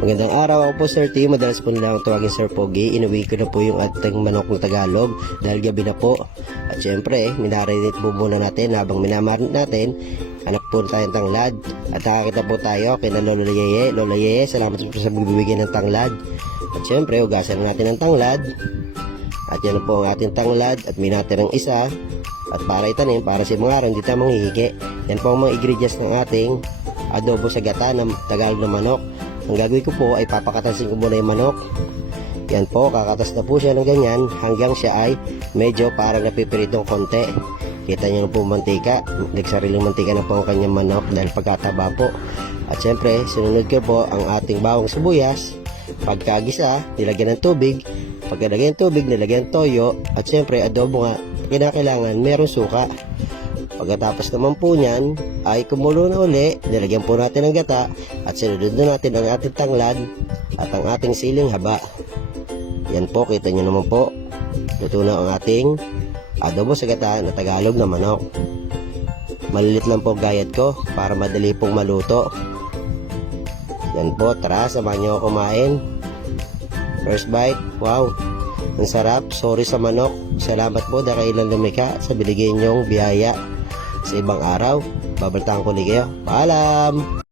Magandang araw, ako po Sir T. Madalas po nila akong tawagin Sir Pogi. Inuwi ko na po yung ating manok ng Tagalog dahil gabi na po. At syempre, minarinate po muna natin habang minamarinate natin. Anak po tayong tanglad. At nakakita po tayo kay na Lola Yeye. Lola Yeye, salamat po sa magbibigay ng tanglad. At syempre, ugasan natin ang tanglad. At yan po ang ating tanglad at may natirang isa. At para itanim, para si mga araw, hindi tayo manghihigi. Yan po ang mga ingredients ng ating adobo sa gata ng Tagalog na manok. Ang gagawin ko po ay papakatasin ko muna yung manok. Yan po, kakatas na po siya ng ganyan hanggang siya ay medyo parang napipiritong konti. Kita nyo na po mantika, nagsariling mantika na po ang kanyang manok dahil pagkataba po. At syempre, sunod ko po ang ating bawang sibuyas. Pagkagisa, nilagyan ng tubig. Pagkalagyan ng tubig, nilagyan ng toyo. At syempre, adobo nga, kinakailangan merong suka. Pagkatapos naman po niyan ay kumulo na uli, nilagyan po natin ang gata at sinunod na natin ang ating tanglad at ang ating siling haba. Yan po, kita nyo naman po, luto na ang ating adobo sa gata na Tagalog na manok. Malilit lang po gayat ko para madali pong maluto. Yan po, tara, samahan nyo ako kumain. First bite, wow, ang sarap. Sorry sa manok, salamat po dahil ilang lumika sa binigay nyong biyaya. Sa ibang araw, babaltaan ko ulit kayo. Paalam!